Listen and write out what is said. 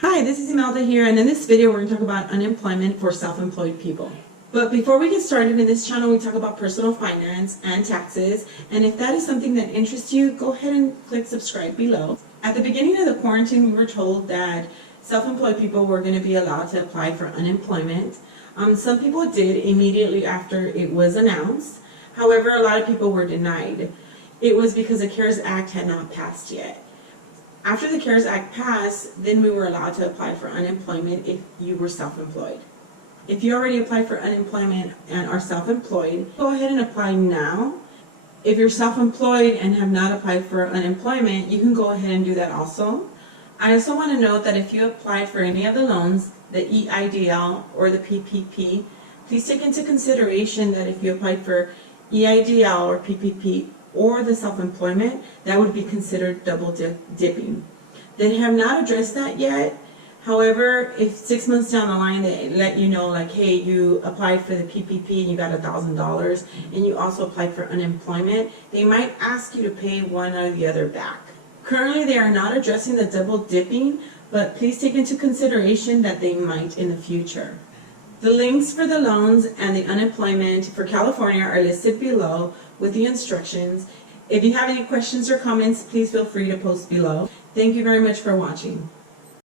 Hi, this is Imelda here, and in this video we're going to talk about unemployment for self-employed people. But before we get started in this channel, we talk about personal finance and taxes, and if that is something that interests you, go ahead and click subscribe below. At the beginning of the quarantine, we were told that self-employed people were going to be allowed to apply for unemployment. Some people did immediately after it was announced. However, a lot of people were denied. It was because the CARES Act had not passed yet. After the CARES Act passed, then we were allowed to apply for unemployment if you were self-employed. If you already applied for unemployment and are self-employed, go ahead and apply now. If you're self-employed and have not applied for unemployment, you can go ahead and do that also. I also want to note that if you applied for any of the loans, the EIDL or the PPP, please take into consideration that if you applied for EIDL or PPP or the self-employment, that would be considered double dipping. They have not addressed that yet. However, if 6 months down the line they let you know, like, hey, you applied for the PPP and you got $1,000 and you also applied for unemployment, they might ask you to pay one or the other back. Currently they are not addressing the double dipping, but please take into consideration that they might in the future. The links for the loans and the unemployment for California are listed below with the instructions. If you have any questions or comments, please feel free to post below. Thank you very much for watching.